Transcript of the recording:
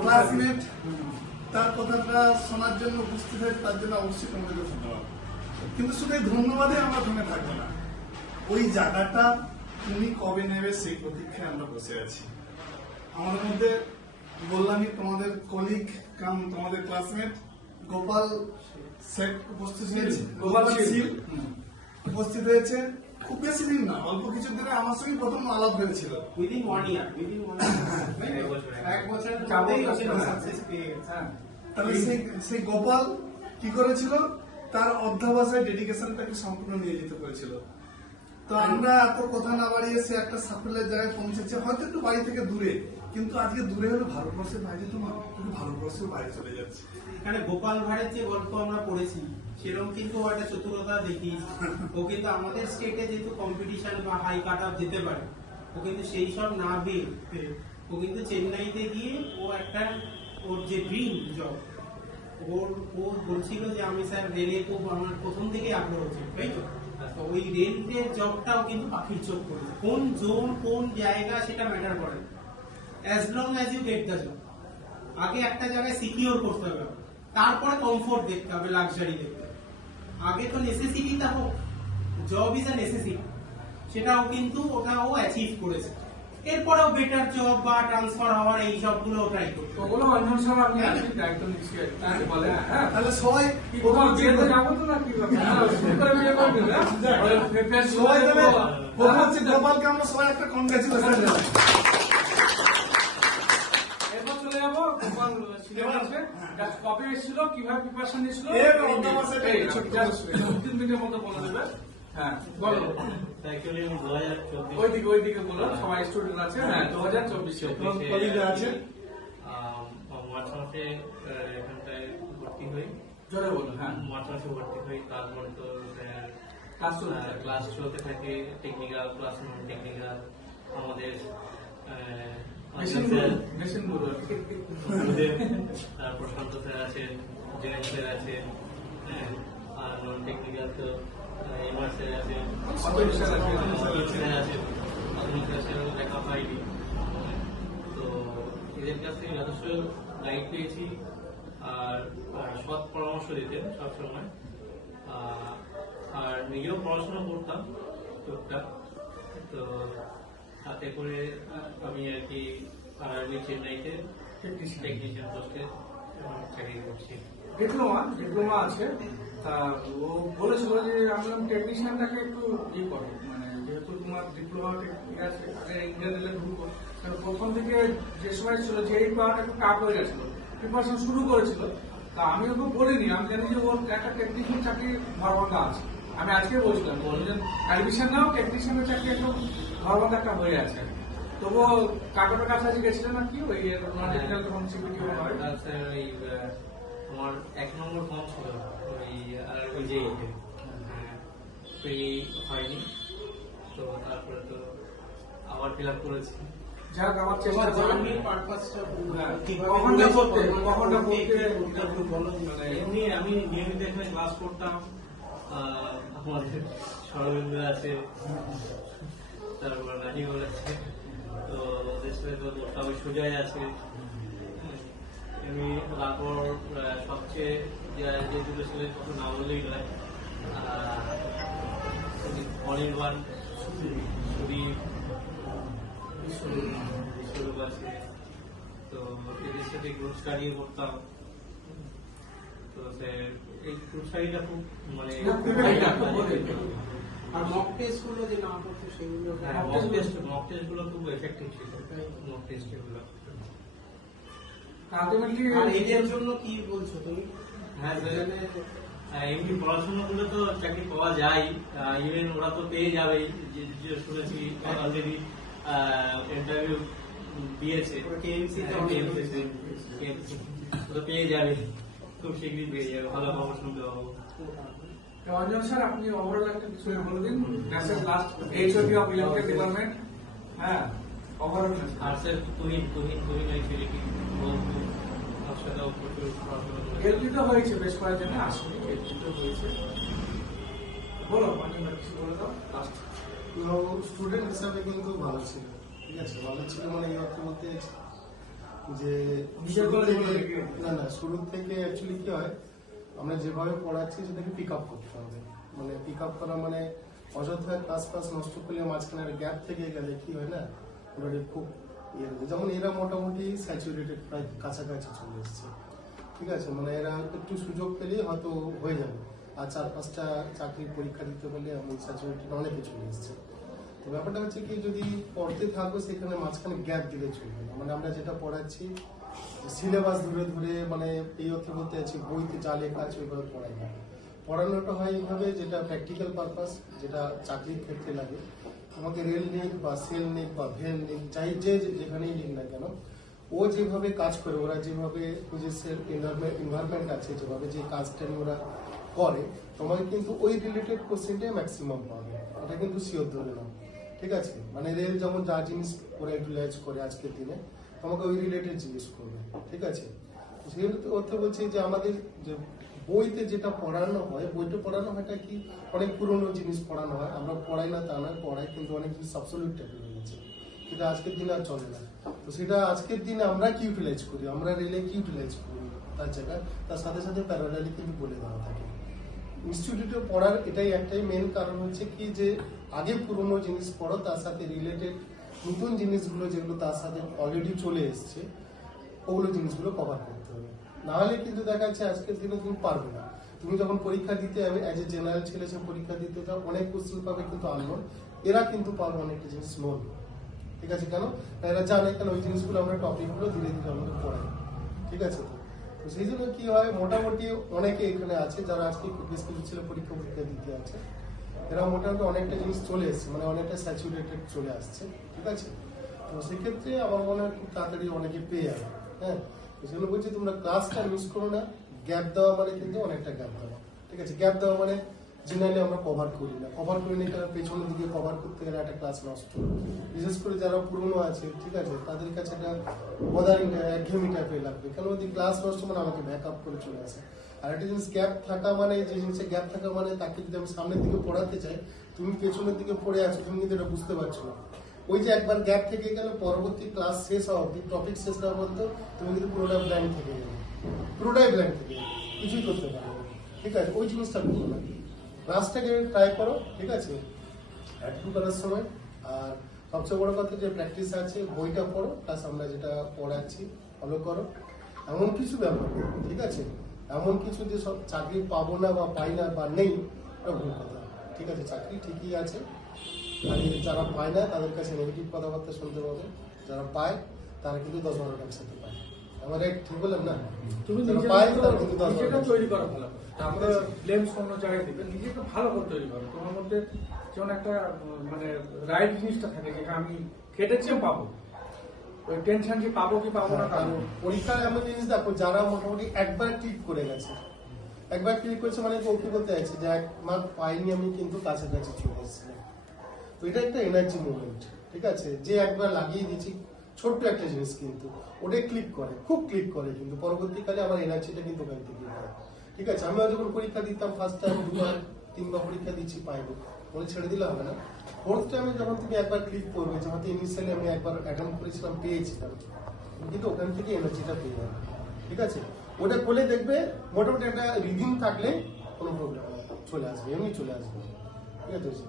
Classmate তার কথাটা শোনার জন্য উপস্থিত হয়েছে, তার জন্য অবশ্যই তোমাদেরকে ধন্যবাদ। কিন্তু শুধু এই ধন্যবাদে আমরা থেমে থাকবো না, ওই জায়গাটা তুমি কবে নেবে সেই প্রতীক্ষায় আমরা বসে আছি। আমাদের মধ্যে বললামই, তোমাদের কলিগ কাম তোমাদের ক্লাসমেট গোপাল শেখ উপস্থিত হয়েছে, গোপাল শীল উপস্থিত হয়েছে। খুব বেশি দিন না, অল্প কিছু দিনে আমার সঙ্গে প্রথম আলাপ হয়েছিল। উইদিন 1 ইয়ার, এক বছর যাবেই সাকসেস পেয়ে গেছে। তাহলে সেই গোপাল কি করেছিল, তার অধ্যাবসায় ডেডিকেশনটাকে সম্পূর্ণ নিয়ে যেতে পেরেছিল। তো আমরা এত কথা না বাড়িয়ে সে একটা সাফল্যের জায়গায় পৌঁছেছে, হয়তো একটু বাড়ি থেকে দূরে, কিন্তু আজকে দূরে হলে ভারতবর্ষের বাইরে তো না, কিন্তু ভারতবর্ষের বাইরে চলে যাচ্ছে। এখানে গোপাল ভাঁড়ের যে গল্প আমরা পড়েছি সেরকম কিন্তু ও একটা চতুরতা দেখিয়েছে। ও কিন্তু আমাদের স্টেটে যেহেতু কম্পিটিশন বা হাই কাট আপ যেতে পারে, ও কিন্তু সেই সব না পেয়ে ও কিন্তু চেন্নাইতে গিয়ে ও একটা ওর যে ড্রিম জব, ও বলছিল যে আমি স্যার রেলে খুব আমার প্রথম থেকে আগ্রহ ছিল, তাই তো? তো ওই রেলের জবটাও কিন্তু পাখির চোখ করেছে। কোন জোন কোন জায়গা সেটা ম্যাটার করে, as long as you get the job. আগে একটা জায়গায় সিকিউর করতে হবে, তারপরে কমফোর্ট দেখতে হবে, লাক্সারি দেখতে হবে। আগে তো নেসেসিটিটা হোক, জব ইজ আ নেসেসিটি, সেটাও কিন্তু ও অ্যাচিভ করেছে। এরপরেও বেটার জব বা ট্রান্সফার হওয়ার এই সবগুলো ট্রাই করতে হবে। ওগুলো অঞ্জন সাহেব আপনি দায়িত্ব নিচ্ছি বলে, হ্যাঁ তাহলে সবাই কোথাও বিয়েতে যাবো তো না কি সবাই গোপালকে আমরা সবাই একটা কনগ্রাচুলেশন জানাই। এরপর চলে যাবো গোপাল সিলেবাসে কবে এসেছিল, কিভাবে প্রিপারেশন নিয়েছিল, তিন মিনিটের মতো বলে দেবে। হ্যাঁ বলো, ওইদিকে বলো, সবাই স্টুডেন্ট আছে। হ্যাঁ 2024 আছে। মার্চ মাসে এখানটায় ভর্তি হই, জোরে বলো। হ্যাঁ মার্চ মাসে ভর্তি হই। তারপর তো ক্লাস চলতে থাকে, টেকনিক্যাল ক্লাস, নন টেকনিক্যাল। আমাদের মেশিন গুলো, তারপর শান্ত স্যার আছেন, জেনেন স্যার আছেন, হ্যাঁ, আর নন টেকনিক্যাল তো এমআর স্যার আছেন, স্যার আছেন, আধুনিক স্যার লেখা পাইনি। তো এদের কাছ থেকে যথেষ্ট গাইড পেয়েছি, আর সৎ পরামর্শ দিতেন সবসময়। আর নিজেও পড়াশোনা করতাম টুকটাক। তো সাথে করে আমি আর কি চেন্নাইতে টেকনিশিয়ান পোস্টে চাকরি করছি। ডিপ্লোমা আছে। তা ও বলেছিল যে আমরা টেকনিশিয়ানটাকে একটু করো, মানে যেহেতু তোমার ডিপ্লোমা আছে, ইন্ডিয়ান রেলে ঢুকবো, কারণ প্রথম থেকে যে সময় ছিল যে এই পাওয়াটা একটু কাপ হয়ে গেছিল, প্রিপারেশন শুরু করেছিল। তা আমি ওকে বলিনি, আমি জানি যে ওর একটা টেকনিশিয়ান চাকরি ঘরবান্ধা আছে। আমি আজকে বলছিলাম বললেন অ্যাডমিশন নাও, টেকনিশিয়ানের চাকরি একটু ঘরবান্ধা একটা হয়ে আছে। তবুও কাকাটার কাছাকাছি গেছিলেন না কি, ওই তখন সিকিউরিটি হয় আমার 1 নম্বর কম ছিল, ওই যে হয়নি। তো তারপরে তো আবার ফিল আপ করেছি। যাক, আমার চেষ্টা জার্নির পারপাসটা এমনি আমি নিয়মিত এখানে ক্লাস করতাম। আমাদের সরবেন্দ্র আছে, তারপর রাহিবল আছে, তো ওদের সাথে তো সবাই সুজয় আছে। আমি তারপর সবচেয়ে যে দুটো ছেলের কথা না বললেই নয়, অনির্বাণ, বিশ্বরূপ আছে। তো এদের সাথে গ্রুপ স্টাডি করতাম। তো এই গ্রুপ স্টাডিটা খুব মানে আর মক টেস্ট গুলো যে না করতো সেগুলো, মক টেস্ট গুলো খুব এফেক্টিভ ছিল। মক টেস্ট গুলো আর এদের জন্য কি বলছো তুমি? হ্যাঁ, এমনি পড়াশোনা করলে তো চাকরি পাওয়া যায়, ইভেন ওরা তো পেয়ে যাবেই, যে শুনেছি অলরেডি ইন্টারভিউ দিয়েছে, তো পেয়ে যাবে, খুব শীঘ্রই পেয়ে যাবে, ভালো খবর শুনতে পাবো। অঞ্জন স্যার, আপনি ওভারঅল একটা কিছু বলে দিন, message last HOD of electric department. হ্যাঁ ওভারঅল। আর স্যার তুহিন এই ছেলেটি তার সাথেও প্রচুর পড়াশোনা করে। এলপি তো হয়েছে বেশ কয়েকজনে, আসলে এলপি তো হয়েছে। বলো অঞ্জন কিছু বলে দাও লাস্ট। স্টুডেন্ট হিসাবে কিন্তু ভালো ছিল, ঠিক আছে, ভালো ছিল মানে এই অর্থের মধ্যে যে নিজের শুরু কলেজে থেকে- বলে কি? না শুরু থেকে অ্যাকচুয়ালি কি হয়, আমরা যেভাবে পড়াচ্ছি সেটাকে পিক আপ করতে হবে। মানে পিক আপ করা মানে অযথা ক্লাস নষ্ট করলে মাঝখানে গ্যাপ থেকে গেলে কি হয় না, ওটা খুব ইয়ে হয়ে যায়। যেমন এরা মোটামুটি স্যাচুরেটেড প্রায় কাছাকাছি চলে এসছে, ঠিক আছে, মানে এরা একটু সুযোগ পেলেই হয়তো হয়ে যাবে। আর 4-5টা চাকরির পরীক্ষা দিতে বলে এমন স্যাচুরেটেড অনেকে চলে এসছে। তো ব্যাপারটা হচ্ছে কি, যদি পড়তে থাকো সেখানে মাঝখানে গ্যাপ দিলে চলবে না। মানে আমরা যেটা পড়াচ্ছি সিলেবাস ধরে ধরে, মানে এই অর্থে বলতে আছে বইতে যা লেখা আছে ওইভাবে পড়াই না। পড়ানোটা হয় এইভাবে, যেটা প্র্যাকটিক্যাল পারপাস, যেটা চাকরির ক্ষেত্রে লাগে। তোমাকে রেল নিক বা সেল নিক বা ভেল নিক, যাই যেখানেই নিক না কেন, ও যেভাবে কাজ করে, ওরা যেভাবে নিজের এনভায়রনমেন্ট আছে, যেভাবে যে কাজটা নিয়ে ওরা করে, তোমাকে কিন্তু ওই রিলেটেড কোশ্চেনটাই ম্যাক্সিমাম পাবে। এটা কিন্তু শিওর ধরে নাও, ঠিক আছে। মানে রেল যেমন যা জিনিস ওরা ইউটিলাইজ করে আজকের দিনে, তোমাকে ওই রিলেটেড জিনিস করবে, ঠিক আছে। সেই অর্থে বলছি যে আমাদের যে বইতে যেটা পড়ানো হয়, বইটা পড়ানো হয়টা কি অনেক পুরনো জিনিস পড়ানো হয়। আমরা পড়াই না তা নয়, পড়াই, কিন্তু অনেক জিনিস অ্যাবসলিউট টাইপের হয়ে গেছে, সেটা আজকের দিনে আর চলে না। তো সেটা আজকের দিনে আমরা কি ইউটিলাইজ করি, আমরা রেলে কি ইউটিলাইজ করি তার জায়গায়, তার সাথে সাথে প্যারালালি কিন্তু বলে দেওয়া থাকে। ইনস্টিটিউটে পড়ার এটাই একটাই মেন কারণ হচ্ছে কি, যে আগে পুরনো জিনিস পড়ো, তার সাথে রিলেটেড নতুন জিনিসগুলো যেগুলো তার সাথে অলরেডি চলে এসছে, ওগুলো জিনিসগুলো কভার করতে হবে। নাহলে কিন্তু দেখা যাচ্ছে আজকের দিনে তুমি পারবে না। তুমি যখন পরীক্ষা দিতে যাবে, অ্যাজ এ জেনারেল ছেলে সে পরীক্ষা দিতে যাও, অনেক কোশ্চেন পাবে কিন্তু আননোন, এরা কিন্তু পাবে অনেকটা জিনিস নোন, ঠিক আছে। কেন? এরা জানে, কেন ওই জিনিসগুলো আমরা টপিকগুলো ধীরে ধীরে আমাদের পড়াই, ঠিক আছে। তো সেই জন্য কি হয়, মোটামুটি অনেকে এখানে আছে যারা আজকে বেশ কিছু ছেলে পরীক্ষা দিতে আছে, এরা মোটামুটি অনেকটা জিনিস চলে এসছে, মানে অনেকটা স্যাচুরেটেড চলে আসছে, ঠিক আছে। তো সেক্ষেত্রে আমার মনে হয় খুব তাড়াতাড়ি অনেকে পেয়ে যাবে। হ্যাঁ, তো সেগুলো বলছি তোমরা ক্লাসটা মিস করো না। গ্যাপ দেওয়া মানে কিন্তু অনেকটা গ্যাপ দেওয়া, ঠিক আছে। গ্যাপ দেওয়া মানে জেনারেলি আমরা কভার করি না, কারণ পেছনের দিকে কভার করতে গেলে একটা ক্লাস নষ্ট। বিশেষ করে যারা পুরনো আছে, ঠিক আছে, তাদের কাছে একটা বদারিং একঘেয়েমি টাইপের লাগবে, কারণ ওই ক্লাস নষ্ট মানে আমাকে ব্যাক আপ করে চলে আসে। আর একটা জিনিস গ্যাপ থাকা মানে, যে জিনিসে গ্যাপ থাকা মানে, তাকে যদি আমি সামনের দিকে পড়াতে চাই, তুমি পেছনের দিকে পড়ে আছো, তুমি কিন্তু এটা বুঝতে পারছো না। ওই যে একবার গ্যাপ থেকে গেলে পরবর্তী ক্লাস শেষ হওয়া অব্দি, টপিক শেষ হওয়ার মধ্যে তুমি কিন্তু পুরোটা ব্ল্যাঙ্ক থেকে যাবে, পুরোটাই ব্ল্যাঙ্ক থেকে যাবে, কিছুই করতে পারবে না, ঠিক আছে। ওই জিনিসটা করো না, ক্লাসটাকে ট্রাই করো, ঠিক আছে, অ্যাডমিট করার সময়। আর সবচেয়ে বড় কথা, যে প্র্যাকটিস আছে, বইটা পড়ো, প্লাস আমরা যেটা পড়াচ্ছি ফলো করো। এমন কিছু ব্যাপার নেই, ঠিক আছে। এমন কিছু যে সব চাকরি পাবো না বা পাই না বা নেই, এটা ভুল কথা, ঠিক আছে। চাকরি ঠিকই আছে, আর যারা পায় না তাদের কাছে নেগেটিভ কথাবার্তা শুনতে পাবে, যারা পায় তারা কিন্তু 10-12 টাকা সাথে পায়। আমার ঠিক বললাম না, তুমি যারা পায় তারা কিন্তু নিজেটা 10-12 তৈরি করো ভালো করে, তারপরে ব্লেম অন্য জায়গায় দিবে, নিজেকে ভালো করে তৈরি করো। তোমার মধ্যে যেমন একটা মানে রাইট জিনিসটা থাকে, যে আমি খেটেছি পাবো, ওই টেনশন কি পাবো কি পাবো না, কারণ পরীক্ষার এমন জিনিস দেখো, যারা মোটামুটি একবার ক্লিক করে গেছে, একবার ক্লিক করেছে মানে ও কি বলতে চাইছে, যে 1 মার্ক পাইনি আমি কিন্তু কাছাকাছি চলে এসেছিলাম। তো এটা একটা এনার্জি মুভমেন্ট, ঠিক আছে। যে একবার লাগিয়ে দিচ্ছি, ছোট্ট একটা জিনিস, কিন্তু ওটা ক্লিক করে, খুব ক্লিক করে, কিন্তু পরবর্তীকালে আমার এনার্জিটা কিন্তু ওখান থেকে হয়, ঠিক আছে। আমিও যখন পরীক্ষা দিতাম, ফার্স্ট টাইম 2-3বার পরীক্ষা দিচ্ছি, পাইনি বলে ছেড়ে দিলে হবে না। ফোর্থ টাইমে যখন তুমি একবার ক্লিক করবে, যে হয়তো ইনিশিয়ালি আমি একবার অ্যাটেম্প করেছিলাম, পেয়েছিলাম, কিন্তু ওখান থেকে এনার্জিটা পেয়ে যাবে, ঠিক আছে। ওটা করলে দেখবে মোটামুটি একটা রিদিম থাকলে কোনো প্রবলেম চলে আসবে, এমনি চলে আসবে, ঠিক আছে।